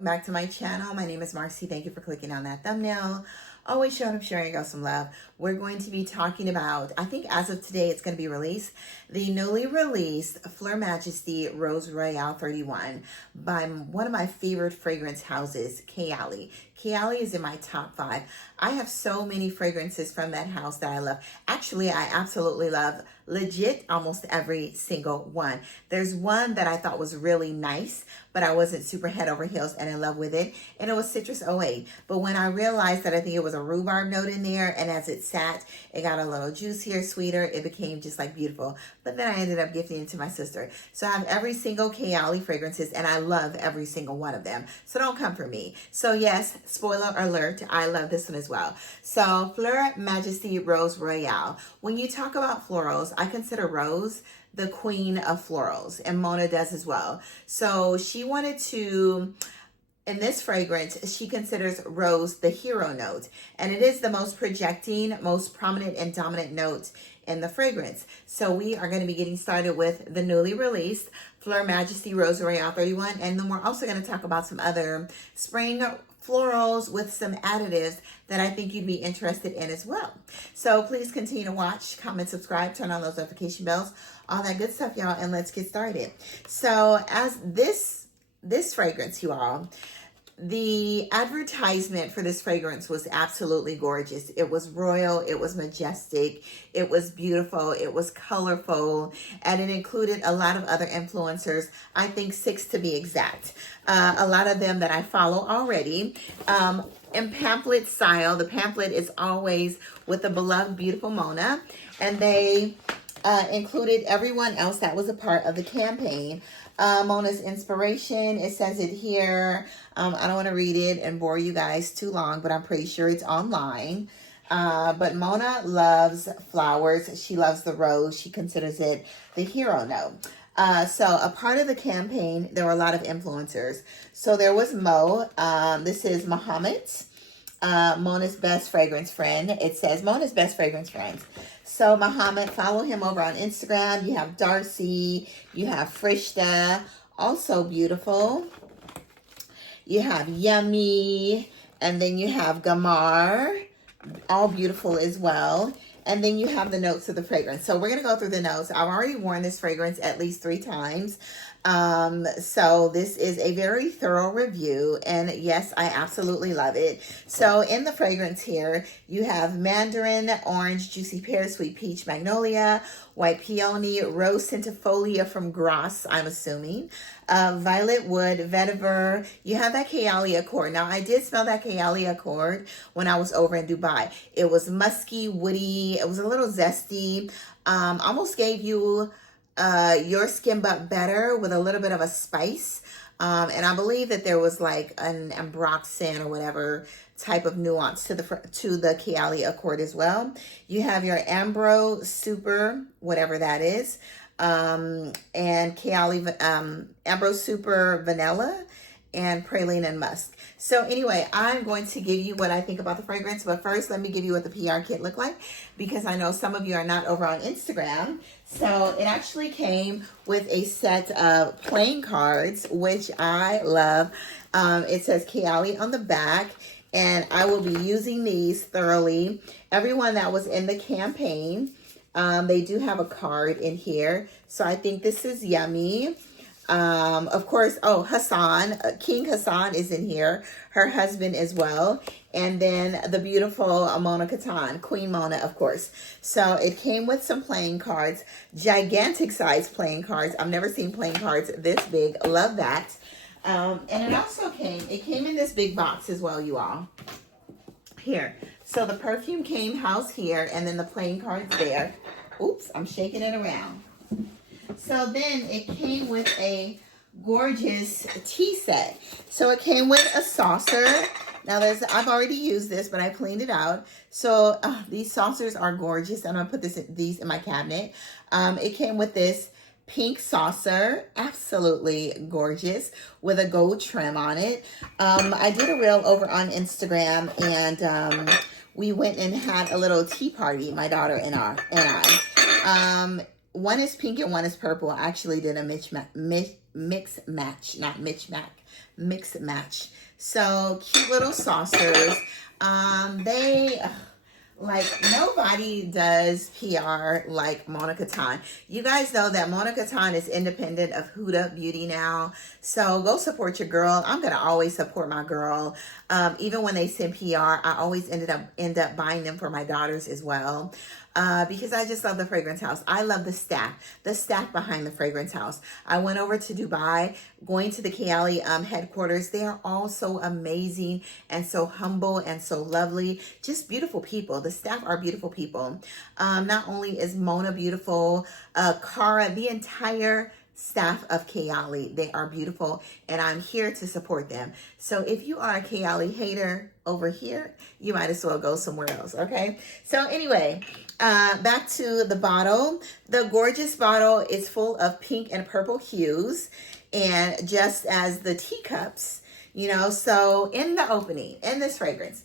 Back to my channel. My name is Marcy. Thank you for clicking on that thumbnail. Always showing up, sharing y'all some love. We're going to be talking about, I think as of today, it's going to be released, the newly released Fleur Majesty Rose Royale 31 by one of my favorite fragrance houses, KAYALI. KAYALI is in my top 5. I have so many fragrances from that house that I love. Actually, I absolutely love legit almost every single one. There's one that I thought was really nice, but I wasn't super head over heels and in love with it, and it was Citrus 08. But when I realized that I think it was a rhubarb note in there, and as it sat, it got a little juicier, sweeter, it became just like beautiful. But then I ended up gifting it to my sister. So I have every single KAYALI fragrances, and I love every single one of them. So don't come for me. So yes, spoiler alert, I love this one as well. So Fleur Majesty Rose Royale. When you talk about florals, I consider Rose the queen of florals, and Mona does as well. So she wanted to, in this fragrance, she considers Rose the hero note, and it is the most projecting, most prominent and dominant note in the fragrance. So we are going to be getting started with the newly released Fleur Majesty Rose Royale 31, and then we're also going to talk about some other spring florals with some additives that I think you'd be interested in as well. So please continue to watch, comment, subscribe, turn on those notification bells, all that good stuff, y'all, and let's get started. So as this fragrance, you all, the advertisement for this fragrance was absolutely gorgeous. It was royal, it was majestic, it was beautiful, it was colorful, and it included a lot of other influencers, I think 6 to be exact. A lot of them that I follow already. In pamphlet style, the pamphlet is always with the beloved, beautiful Mona, and they included everyone else that was a part of the campaign. Mona's inspiration, it says it here. I don't want to read it and bore you guys too long, but I'm pretty sure it's online. But Mona loves flowers. She loves the rose. She considers it the hero note. So a part of the campaign, there were a lot of influencers. So there was Mo. This is Muhammad, Mona's best fragrance friend. It says Mona's best fragrance friends. So Muhammad, follow him over on Instagram. You have Darcy. You have Frishta, also beautiful. You have Yummy. And then you have Gamar, all beautiful as well. And then you have the notes of the fragrance. So we're going to go through the notes. I've already worn this fragrance at least 3 times. So this is a very thorough review, and yes, I absolutely love it. So in the fragrance here, you have mandarin, orange, juicy pear, sweet peach, magnolia, white peony, rose centifolia from Grass, I'm assuming, violet wood, vetiver. You have that KAYALI Accord. Now, I did smell that KAYALI Accord when I was over in Dubai. It was musky, woody. It was a little zesty. Almost gave you your skin but better with a little bit of a spice. And I believe that there was like an ambroxan or whatever type of nuance to the KAYALI Accord as well. You have your Ambro Super, whatever that is, and KAYALI Ambro Super Vanilla, and Praline and Musk. So anyway, I'm going to give you what I think about the fragrance, but first let me give you what the PR kit looked like, because I know some of you are not over on Instagram. So it actually came with a set of playing cards, which I love. It says KAYALI on the back, and I will be using these thoroughly. Everyone that was in the campaign, they do have a card in here. So I think this is yummy. Of course, oh, Hassan, King Hassan is in here, her husband as well. And then the beautiful Mona Katan, Queen Mona, of course. So it came with some playing cards, gigantic size playing cards. I've never seen playing cards this big. Love that. And it also came in this big box as well, you all. Here. So the perfume came house here, and then the playing cards there. Oops, I'm shaking it around. So then it came with a gorgeous tea set. So it came with a saucer. Now I've already used this, but I cleaned it out. So these saucers are gorgeous. I'm gonna put these in my cabinet. It came with this pink saucer, absolutely gorgeous, with a gold trim on it. I did a reel over on Instagram, and we went and had a little tea party, my daughter and I. One is pink and one is purple. I actually did a mix match, not mismatch. mix match. So cute little saucers. They like nobody does PR like Mona Catan. You guys know that Mona Catan is independent of Huda Beauty now. So go support your girl. I'm gonna always support my girl. Even when they send PR, I always end up buying them for my daughters as well. Because I just love the fragrance house. I love the staff behind the fragrance house. I went over to Dubai, going to the Kayali headquarters. They are all so amazing and so humble and so lovely. Just beautiful people. The staff are beautiful people. Not only is Mona beautiful, Cara, the entire staff of Kayali, they are beautiful, and I'm here to support them. So if you are a Kayali hater over here, you might as well go somewhere else, okay? So anyway, back to the bottle. The gorgeous bottle is full of pink and purple hues, and just as the teacups, you know. So in the opening, in this fragrance,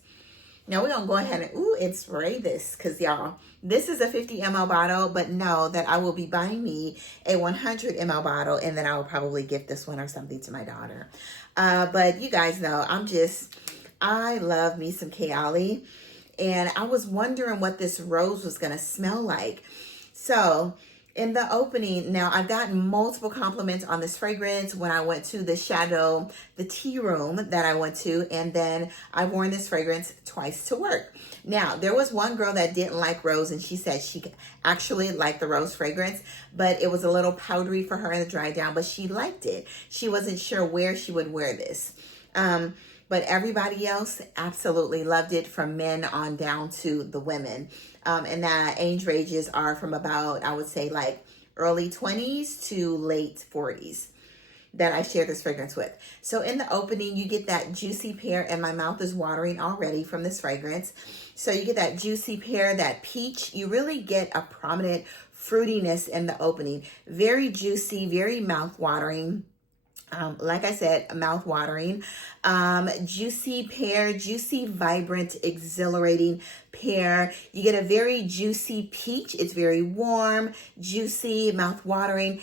now we're gonna go ahead and spray this, because y'all, this is a 50 ml bottle, but know that I will be buying me a 100 ml bottle, and then I will probably gift this one or something to my daughter. But you guys know, I love me some Kayali, and I was wondering what this rose was gonna smell like. So in the opening, now I've gotten multiple compliments on this fragrance when I went to the tea room that I went to, and then I've worn this fragrance twice to work. Now, there was one girl that didn't like rose, and she said she actually liked the rose fragrance, but it was a little powdery for her in the dry down, but she liked it. She wasn't sure where she would wear this. But everybody else absolutely loved it, from men on down to the women. And that age ranges are from about, I would say, like early 20s to late 40s that I share this fragrance with. So in the opening, you get that juicy pear, and my mouth is watering already from this fragrance. So you get that juicy pear, that peach. You really get a prominent fruitiness in the opening. Very juicy, very mouth watering. Like I said, mouth-watering, juicy pear, juicy, vibrant, exhilarating pear. You get a very juicy peach. It's very warm, juicy, mouth-watering.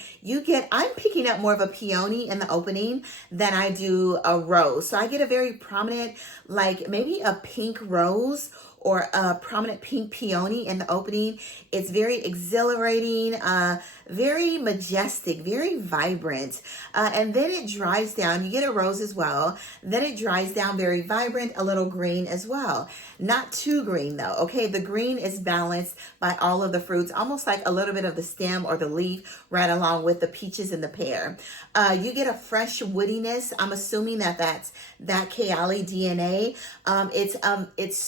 I'm picking up more of a peony in the opening than I do a rose. So I get a very prominent, like maybe a pink rose or a prominent pink peony in the opening. It's very exhilarating, very majestic, very vibrant. And then it dries down. You get a rose as well. Then it dries down very vibrant, a little green as well. Not too green though, okay? The green is balanced by all of the fruits, almost like a little bit of the stem or the leaf right along with the peaches and the pear. You get a fresh woodiness. I'm assuming that's that Kayali DNA. It's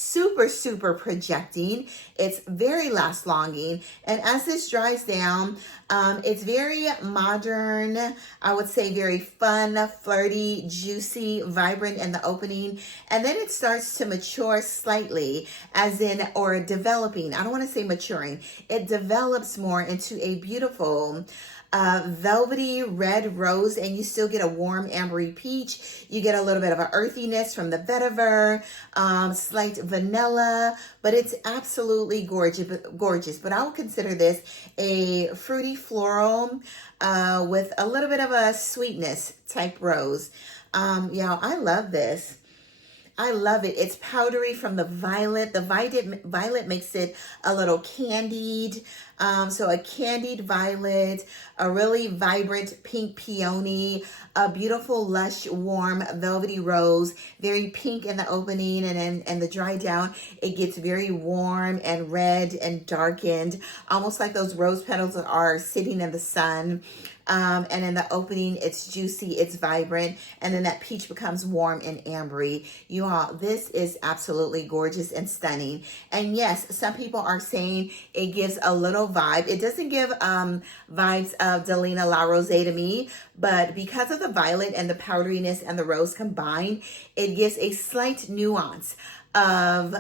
super projecting. It's very last longing. And as this dries down, it's very modern, I would say very fun, flirty, juicy, vibrant in the opening. And then it starts to mature slightly, or developing. I don't want to say maturing. It develops more into a beautiful velvety red rose, and you still get a warm ambery peach. You get a little bit of an earthiness from the vetiver, slight vanilla, but it's absolutely gorgeous. But I would consider this a fruity floral with a little bit of a sweetness type rose. Yeah, I love this. I love it. It's powdery from the violet. The violet makes it a little candied. So a candied violet, a really vibrant pink peony, a beautiful, lush, warm, velvety rose, very pink in the opening, and then in the dry down, it gets very warm and red and darkened, almost like those rose petals that are sitting in the sun. And in the opening, it's juicy, it's vibrant, and then that peach becomes warm and ambery. You all, this is absolutely gorgeous and stunning. And yes, some people are saying it gives a little vibe. It doesn't give vibes of Delina La Rose to me, but because of the violet and the powderiness and the rose combined, it gives a slight nuance of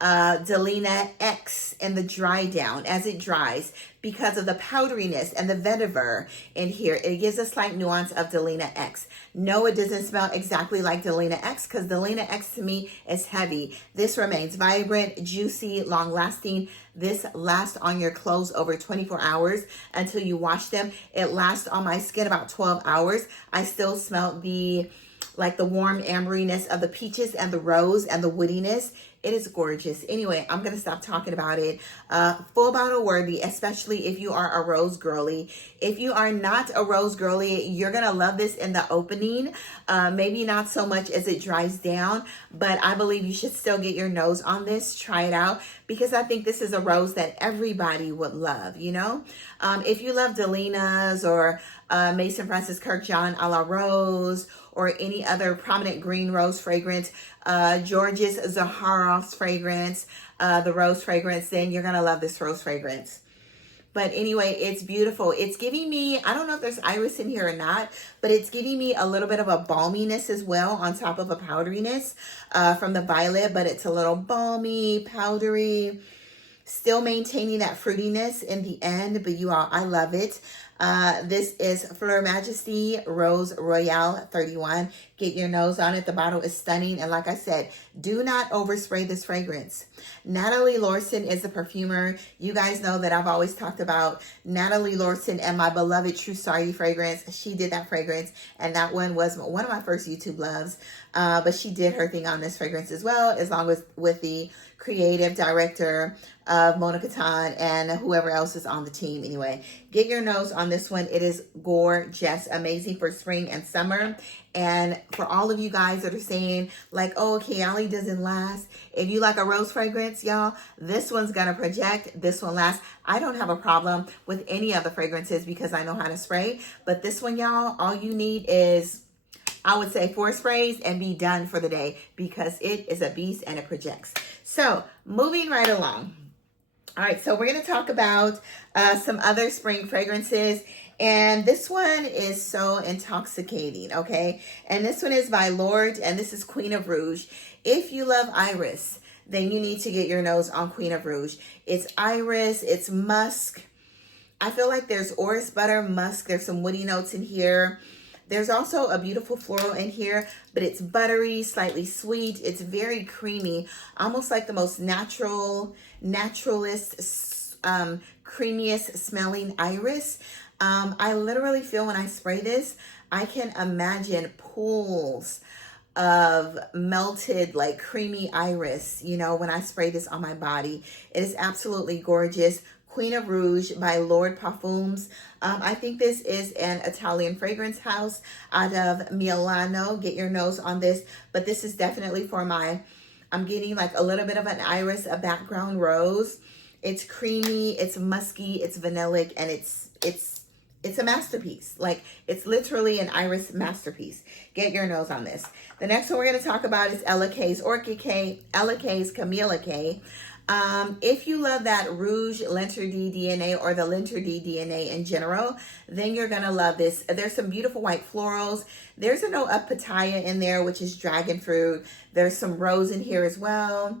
Delina X in the dry down as it dries because of the powderiness and the vetiver in here. It gives a slight nuance of Delina X. No, it doesn't smell exactly like Delina X because Delina X to me is heavy. This remains vibrant, juicy, long lasting. This lasts on your clothes over 24 hours until you wash them. It lasts on my skin about 12 hours. I still smell the warm amberiness of the peaches and the rose and the woodiness. It is gorgeous. Anyway, I'm going to stop talking about it. Full bottle worthy, especially if you are a rose girly. If you are not a rose girly, you're going to love this in the opening. Maybe not so much as it dries down, but I believe you should still get your nose on this. Try it out because I think this is a rose that everybody would love, you know? If you love Delina's or Mason Francis Kirkjohn a la Rose or any other prominent green rose fragrance, Georges Zaharoff's fragrance, the rose fragrance, then you're going to love this rose fragrance. But anyway, it's beautiful. It's giving me, I don't know if there's iris in here or not, but it's giving me a little bit of a balminess as well on top of a powderiness from the violet, but it's a little balmy, powdery, still maintaining that fruitiness in the end, but you all, I love it. This is Fleur Majesty Rose Royale 31. Get your nose on it. The bottle is stunning. And like I said, do not overspray this fragrance. Natalie Lorson is a perfumer. You guys know that I've always talked about Natalie Lorson and my beloved True Starry fragrance. She did that fragrance. And that one was one of my first YouTube loves. But she did her thing on this fragrance as well, as long as with the creative director of Mona Catan and whoever else is on the team. Anyway, get your nose on this one. It is gorgeous, amazing for spring and summer. And for all of you guys that are saying like, oh, Kayali doesn't last. If you like a rose fragrance, y'all, this one's going to project. This one lasts. I don't have a problem with any of the fragrances because I know how to spray. But this one, y'all, all you need is, I would say 4 sprays and be done for the day because it is a beast and it projects. So moving right along. All right, so we're going to talk about some other spring fragrances. And this one is so intoxicating, okay? And this one is by Lord, and this is Queen of Rouge. If you love iris, then you need to get your nose on Queen of Rouge. It's iris, it's musk. I feel like there's orris butter, musk. There's some woody notes in here. There's also a beautiful floral in here, but it's buttery, slightly sweet. It's very creamy, almost like the most naturalist, creamiest smelling iris. I literally feel when I spray this, I can imagine pools of melted, like creamy iris, you know, when I spray this on my body. It is absolutely gorgeous. Queen of Rouge by Lord Perfumes. I think this is an Italian fragrance house out of Milano. Get your nose on this. But this is definitely for my, I'm getting like a little bit of an iris, a background rose. It's creamy, it's musky, it's vanillic, and it's a masterpiece. Like, it's literally an iris masterpiece. Get your nose on this. The next one we're going to talk about is Ella K's Orchid K, Ella K's Camilla K. If you love that Rouge L'Interdit DNA or the L'Interdit DNA in general, then you're going to love this. There's some beautiful white florals. There's a note of pitaya in there, which is dragon fruit. There's some rose in here as well.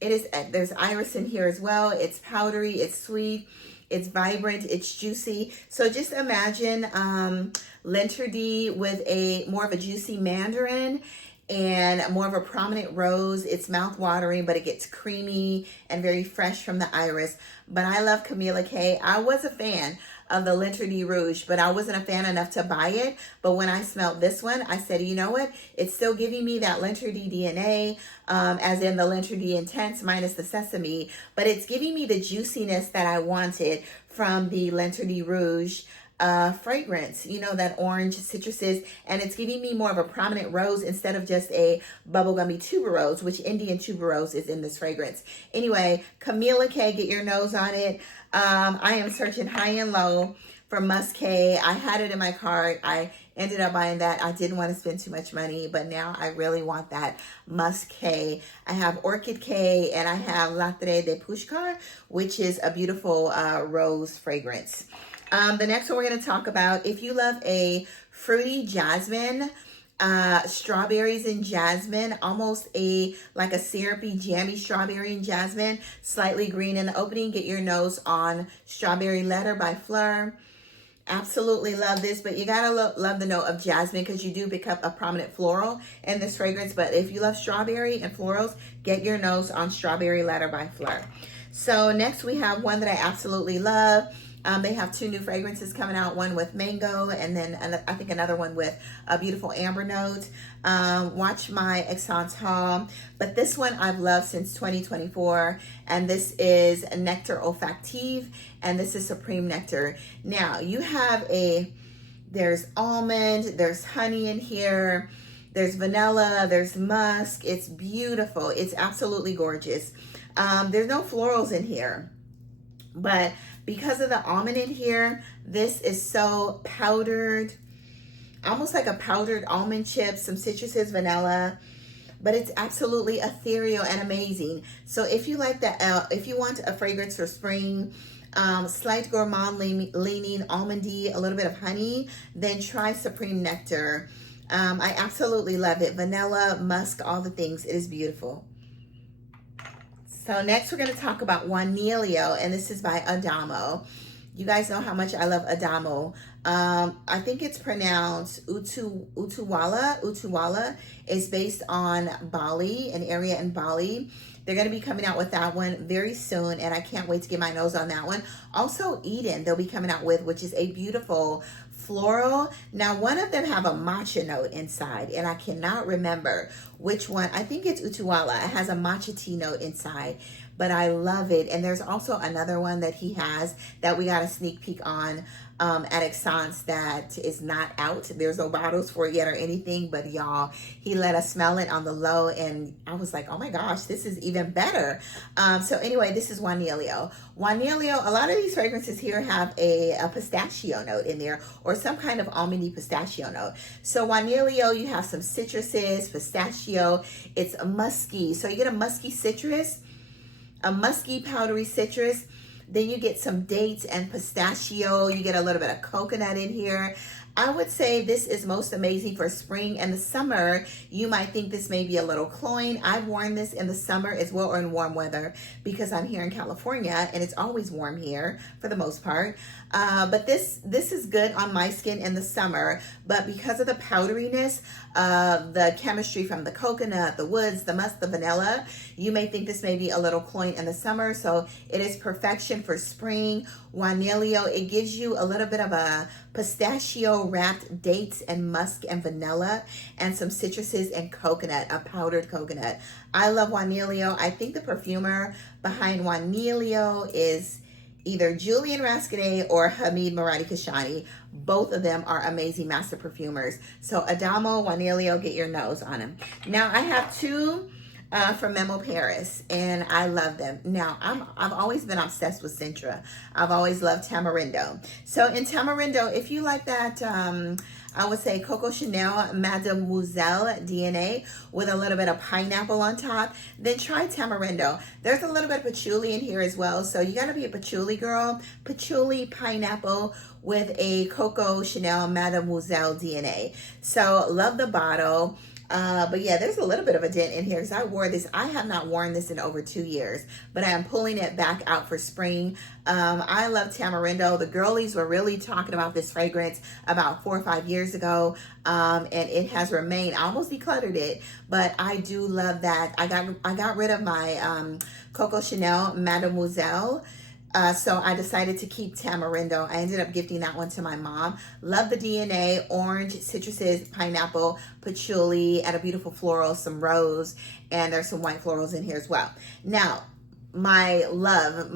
There's iris in here as well. It's powdery, it's sweet, it's vibrant, it's juicy. So just imagine L'Interdit with more of a juicy mandarin and more of a prominent rose. It's mouth-watering, but it gets creamy and very fresh from the iris. But I love Camilla K. I was a fan of the L'Interdit Rouge, but I wasn't a fan enough to buy it. But when I smelled this one, I said, you know what? It's still giving me that L'Interdit DNA, as in the L'Interdit Intense minus the sesame, but it's giving me the juiciness that I wanted from the L'Interdit Rouge fragrance, you know, that orange citruses, and it's giving me more of a prominent rose instead of just a bubblegummy tuberose, which Indian tuberose is in this fragrance. Anyway, Camilla K, get your nose on it. I am searching high and low for Musk K. I had it in my cart. I ended up buying that. I didn't want to spend too much money, but now I really want that Musk K. I have Orchid K, and I have L'Atre de Pushkar, which is a beautiful rose fragrance. The next one we're going to talk about, if you love a fruity jasmine, strawberries and jasmine, almost like a syrupy, jammy strawberry and jasmine, slightly green in the opening. Get your nose on Strawberry Letter by Flur. Absolutely love this, but you gotta love the note of jasmine because you do pick up a prominent floral in this fragrance. But if you love strawberry and florals, get your nose on Strawberry Letter by Flur. So next we have one that I absolutely love. They have two new fragrances coming out, one with mango and then I think another one with a beautiful amber note. Watch my Essence haul. But this one I've loved since 2024, and this is Nectar Olfactive, and this is Supreme Nectar. Now you have there's almond, there's honey in here, there's vanilla, there's musk. It's beautiful. It's absolutely gorgeous. There's no florals in here, but because of the almond in here, this is so powdered, almost like a powdered almond chip, some citruses, vanilla, but it's absolutely ethereal and amazing. So if you like that, if you want a fragrance for spring, slight gourmand leaning, almondy, a little bit of honey, then try Supreme Nectar. I absolutely love it. Vanilla, musk, all the things. It is beautiful. So next we're going to talk about Juanillo, and this is by Adamo. You guys know how much I love Adamo. I think it's pronounced Utuwala. Utuwala is based on Bali, an area in Bali. They're going to be coming out with that one very soon, and I can't wait to get my nose on that one. Also, Eden, they'll be coming out with, which is a beautiful floral. Now, one of them have a matcha note inside, and I cannot remember which one. I think it's Utuwala. It has a matcha tea note inside, but I love it. And there's also another one that he has that we got a sneak peek on at Essence that is not out. There's no bottles for it yet or anything, but y'all, he let us smell it on the low, and I was like, oh my gosh, this is even better. So anyway, this is Juanillo. Juanillo, a lot of these fragrances here have a pistachio note in there, or some kind of almondy pistachio note. So Juanillo, you have some citruses, pistachio, it's a musky. So you get a musky citrus, a musky powdery citrus. Then you get some dates and pistachio. You get a little bit of coconut in here. I would say this is most amazing for spring and the summer. You might think this may be a little cloying. I've worn this in the summer as well, or in warm weather, because I'm here in California and it's always warm here for the most part. But this is good on my skin in the summer, but because of the powderiness, the chemistry from the coconut, the woods, the musk, the vanilla, you may think this may be a little cloying in the summer. So it is perfection for spring. Juanillo, it gives you a little bit of a pistachio wrapped dates and musk and vanilla and some citruses and coconut, a powdered coconut. I love Juanillo. I think the perfumer behind Juanillo is either Julian Rasconnay or Hamid Maradi Kashani. Both of them are amazing master perfumers. So Adamo, Juanillo, get your nose on them. Now I have two from Memo Paris, and I love them. Now, I've always been obsessed with Sintra. I've always loved Tamarindo. So in Tamarindo, if you like that, I would say Coco Chanel Mademoiselle DNA with a little bit of pineapple on top, then try Tamarindo. There's a little bit of patchouli in here as well, so you gotta be a patchouli girl. Patchouli, pineapple with a Coco Chanel Mademoiselle DNA. So love the bottle. But yeah, there's a little bit of a dent in here because I wore this. I have not worn this in over 2 years, but I am pulling it back out for spring. I love Tamarindo. The girlies were really talking about this fragrance about 4 or 5 years ago, and it has remained. I almost decluttered it, but I do love that. I got rid of my Coco Chanel Mademoiselle. So I decided to keep Tamarindo. I ended up gifting that one to my mom. Love the DNA, orange, citruses, pineapple, patchouli, and a beautiful floral, some rose, and there's some white florals in here as well. Now, my love,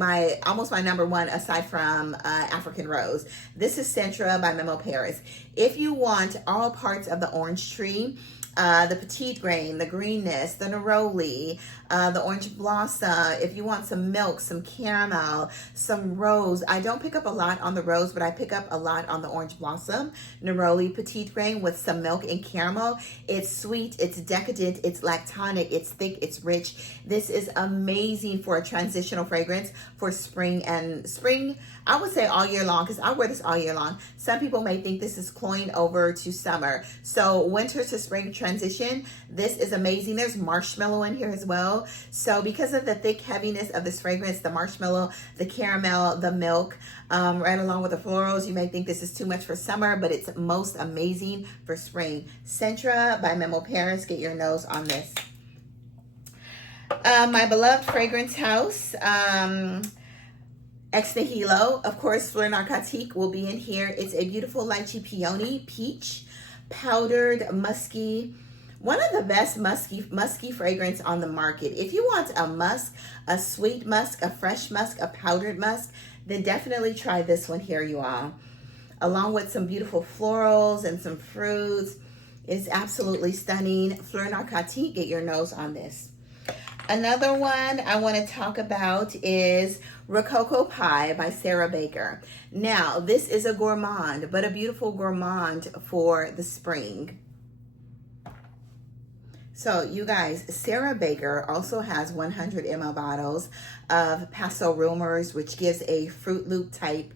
almost my number one aside from African Rose. This is Centra by Memo Paris. If you want all parts of the orange tree, the petite grain, the greenness, the neroli, the orange blossom. If you want some milk, some caramel, some rose. I don't pick up a lot on the rose, but I pick up a lot on the orange blossom, neroli, petite grain with some milk and caramel. It's sweet, it's decadent, it's lactonic, it's thick, it's rich. This is amazing for a transitional fragrance for spring and spring. I would say all year long, because I wear this all year long. Some people may think this is cloying over to summer. So winter to spring transition, this is amazing. There's marshmallow in here as well. So because of the thick heaviness of this fragrance, the marshmallow, the caramel, the milk, right along with the florals, you may think this is too much for summer, but it's most amazing for spring. Centra by Memo Paris. Get your nose on this. My beloved fragrance house, Ex Nihilo, of course, Fleur Narcotique will be in here. It's a beautiful lychee peony, peach, powdered, musky. One of the best musky fragrance on the market. If you want a musk, a sweet musk, a fresh musk, a powdered musk, then definitely try this one here, you all. Along with some beautiful florals and some fruits. It's absolutely stunning. Fleur Narcotique, get your nose on this. Another one I want to talk about is Rococo Pie by Sarah Baker. Now, this is a gourmand, but a beautiful gourmand for the spring. So, you guys, Sarah Baker also has 100 ml bottles of Pastel Rumors, which gives a Fruit Loop type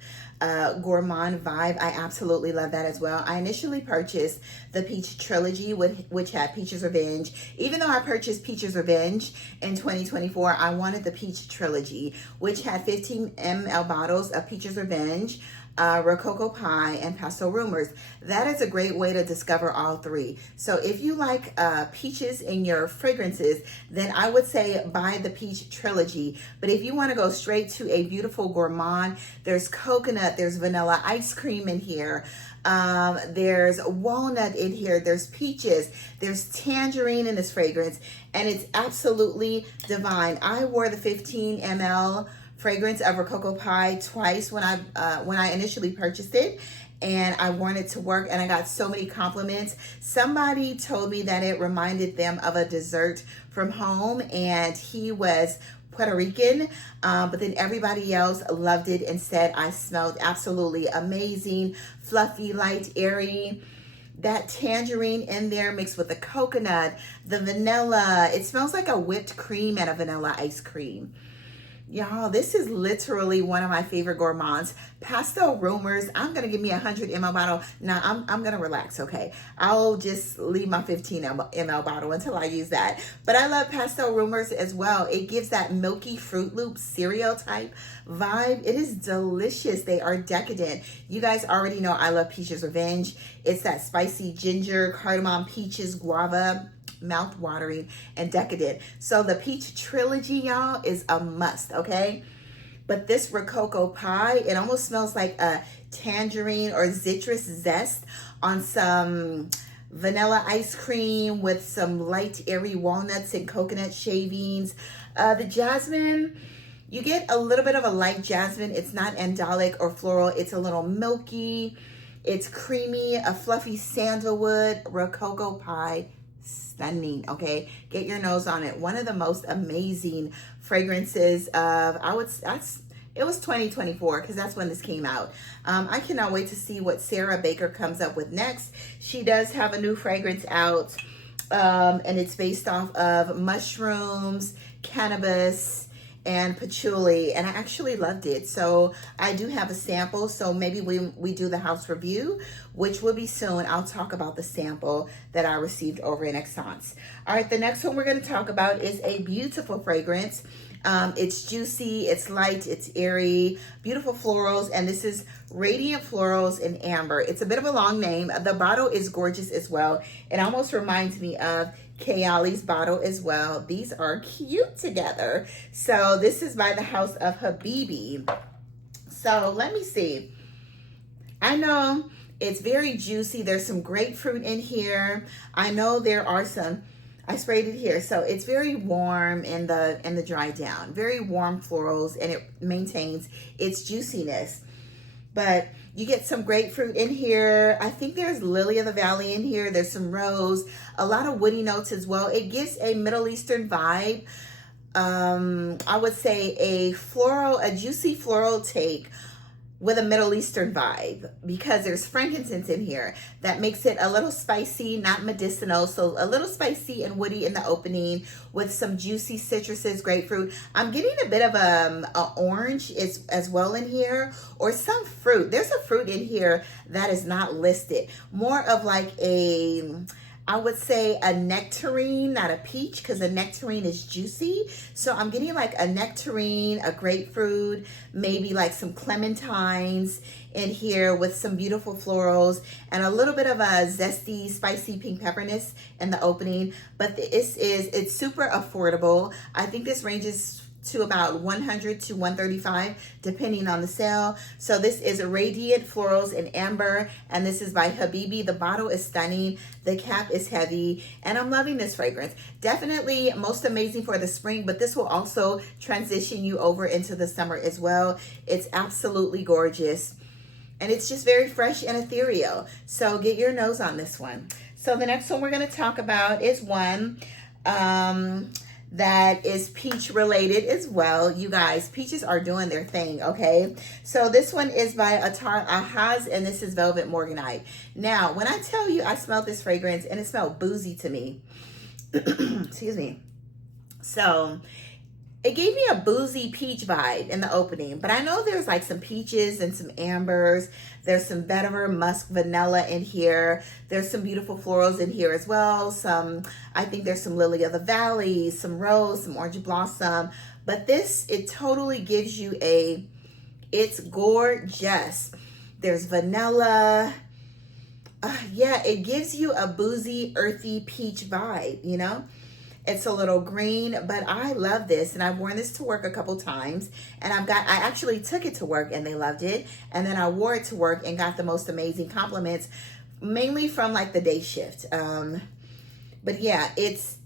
gourmand vibe. I absolutely love that as well. I initially purchased the Peach Trilogy, which had Peach's Revenge. Even though I purchased Peach's Revenge in 2024, I wanted the Peach Trilogy, which had 15 ml bottles of Peach's Revenge, Rococo Pie, and Pastel Rumors. That is a great way to discover all three. So if you like peaches in your fragrances, then I would say buy the Peach Trilogy. But if you want to go straight to a beautiful gourmand, there's coconut, there's vanilla ice cream in here, there's walnut in here, there's peaches, there's tangerine in this fragrance, and it's absolutely divine. I wore the 15 ml fragrance of Rococo Pie twice when I initially purchased it, and I worn it to work, and I got so many compliments. Somebody told me that it reminded them of a dessert from home, and he was Puerto Rican, but then everybody else loved it and said I smelled absolutely amazing, fluffy, light, airy. That tangerine in there mixed with the coconut, the vanilla. It smells like a whipped cream and a vanilla ice cream. Y'all, this is literally one of my favorite gourmands. Pastel Rumors, I'm going to give me a 100 ml bottle. Now, I'm going to relax, okay? I'll just leave my 15 ml bottle until I use that. But I love Pastel Rumors as well. It gives that milky Fruit Loop cereal type vibe. It is delicious. They are decadent. You guys already know I love Peach's Revenge. It's that spicy ginger, cardamom, peaches, guava, mouth-watering and decadent. So the Peach Trilogy, y'all, is a must, okay? But this Rococo Pie, it almost smells like a tangerine or citrus zest on some vanilla ice cream with some light, airy walnuts and coconut shavings. The jasmine, you get a little bit of a light jasmine. It's not andalic or floral. It's a little milky. It's creamy, a fluffy sandalwood. Rococo Pie, stunning, okay? Get your nose on it. One of the most amazing fragrances of, it was 2024 because that's when this came out. I cannot wait to see what Sarah Baker comes up with next. She does have a new fragrance out, and it's based off of mushrooms, cannabis, and patchouli, and I actually loved it. So I do have a sample, so maybe we do the house review, which will be soon. I'll talk about the sample that I received over in Exance. All right, the next one we're going to talk about is a beautiful fragrance. It's juicy, it's light, it's airy, beautiful florals, and this is Radiant Florals in Amber. It's a bit of a long name. The bottle is gorgeous as well. It almost reminds me of Kayali's bottle as well. These are cute together. So this is by the House of Habibi. So let me see. I know it's very juicy. There's some grapefruit in here. I know there are some, I sprayed it here. So it's very warm in the dry down. Very warm florals, and it maintains its juiciness. but you get some grapefruit in here. I think there's lily of the valley in here. There's some rose, a lot of woody notes as well. It gives a Middle Eastern vibe. I would say a juicy floral take with a Middle Eastern vibe, because there's frankincense in here that makes it a little spicy, not medicinal. So a little spicy and woody in the opening with some juicy citruses, grapefruit. I'm getting a bit of a orange as well in here, or some fruit. There's a fruit in here that is not listed. More of like I would say a nectarine, not a peach, because a nectarine is juicy. So I'm getting like a nectarine, a grapefruit, maybe like some clementines in here with some beautiful florals and a little bit of a zesty, spicy pink pepperness in the opening. But it's super affordable. I think this ranges to about $100 to $135 depending on the sale. So this is Radiant Florals in Amber, and this is by Habibi. The bottle is stunning, the cap is heavy, and I'm loving this fragrance. Definitely most amazing for the spring, but this will also transition you over into the summer as well. It's absolutely gorgeous, and it's just very fresh and ethereal. So get your nose on this one. So the next one we're going to talk about is one that is peach related as well. You guys, peaches are doing their thing, okay? So this one is by Attar Ahaz, and this is Velvet Morganite. Now, when I tell you I smelled this fragrance and it smelled boozy to me, excuse me. So it gave me a boozy peach vibe in the opening, but I know there's like some peaches and some ambers. There's some vetiver, musk, vanilla in here. There's some beautiful florals in here as well. I think there's some lily of the valley, some rose, some orange blossom. But this, it totally gives you it's gorgeous. There's vanilla. Yeah, it gives you a boozy, earthy peach vibe, you know? It's a little green, but I love this, and I've worn this to work a couple times, and I actually took it to work and they loved it, and then I wore it to work and got the most amazing compliments, mainly from like the day shift. But yeah, it's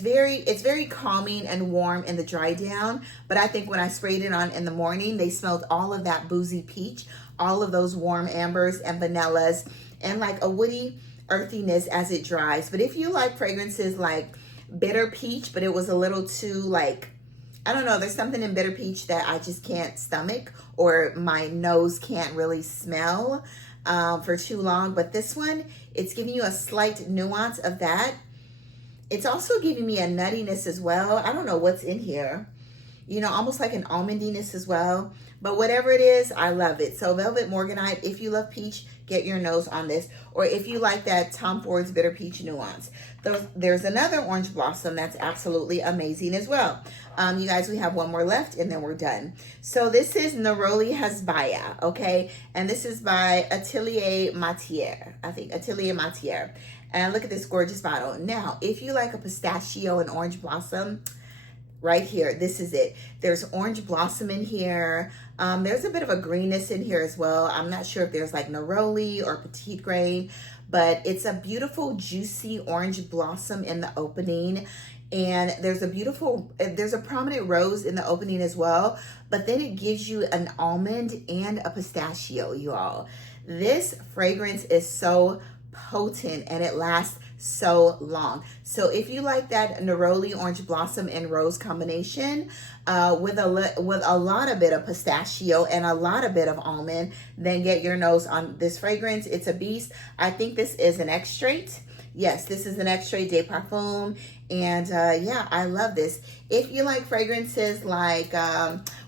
very calming and warm in the dry down, but I think when I sprayed it on in the morning, they smelled all of that boozy peach, all of those warm ambers and vanillas, and like a woody earthiness as it dries. But if you like fragrances like bitter peach, but it was a little too like, I don't know, there's something in bitter peach that I just can't stomach, or my nose can't really smell for too long. But this one, it's giving you a slight nuance of that. It's also giving me a nuttiness as well. I don't know what's in here, you know, almost like an almondiness as well. But whatever it is, I love it. So Velvet Morganite, if you love peach, get your nose on this. Or if you like that Tom Ford's bitter peach nuance. There's another orange blossom that's absolutely amazing as well. You guys, we have one more left and then we're done. So this is Neroli Hasbaya, okay? And this is by Atelier Matière. I think Atelier Matière. And look at this gorgeous bottle. Now, if you like a pistachio and orange blossom, right here, this is it. There's orange blossom in here. There's a bit of a greenness in here as well. I'm not sure if there's like neroli or petite grain, but it's a beautiful juicy orange blossom in the opening. And there's a prominent rose in the opening as well, but then it gives you an almond and a pistachio, you all. This fragrance is so potent and it lasts so long. So if you like that neroli, orange blossom, and rose combination with a lot of bit of pistachio and a lot of bit of almond, then get your nose on this fragrance. It's a beast. I think this is an extrait. Yes, this is an extrait de parfum. And yeah, I love this. If you like fragrances like,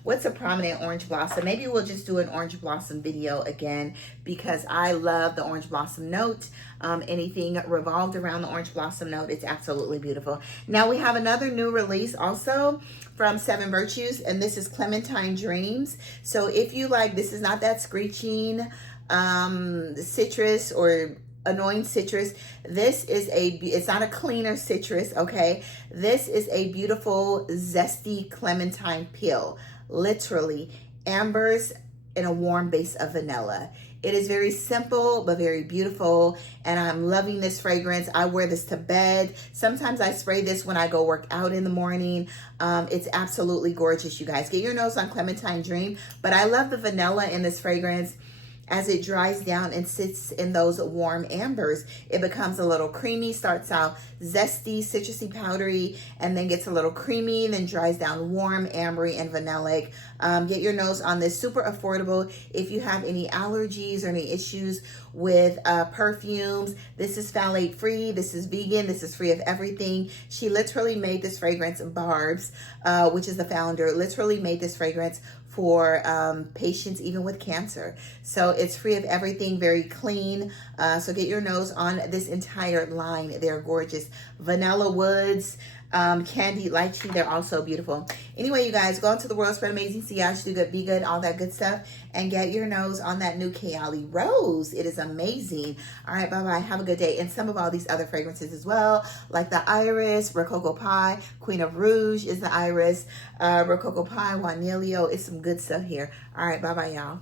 what's a prominent orange blossom? Maybe we'll just do an orange blossom video again, because I love the orange blossom note. Anything revolved around the orange blossom note, it's absolutely beautiful. Now we have another new release also from Seven Virtues, and this is Clementine Dreams. So if you like, this is not that screeching citrus or annoying citrus. This is it's not a cleaner citrus, okay? This is a beautiful zesty clementine peel, literally ambers and a warm base of vanilla. It is very simple but very beautiful, and I'm loving this fragrance. I wear this to bed. Sometimes I spray this when I go work out in the morning. It's absolutely gorgeous, you guys. Get your nose on Clementine Dream. But I love the vanilla in this fragrance. as it dries down and sits in those warm ambers, it becomes a little creamy, starts out zesty, citrusy, powdery, and then gets a little creamy, then dries down warm, ambery, and vanillic. Get your nose on this. Super affordable. If you have any allergies or any issues with perfumes, this is phthalate free, this is vegan, this is free of everything. She literally made this fragrance, Barb's, which is the founder, literally made this fragrance for patients even with cancer. So it's free of everything, very clean. So get your nose on this entire line. They're gorgeous. Vanilla woods, candied lychee, they're also beautiful. Anyway, you guys, go out to the world, spread amazing, sillage, do good, be good, all that good stuff, and get your nose on that new Kayali Rose. It is amazing. All right, bye-bye. Have a good day. And some of all these other fragrances as well, like the Iris, Rococo Pie, Queen of Rouge is the Iris, Rococo Pie, Juanilio. It's some good stuff here. All right, bye-bye, y'all.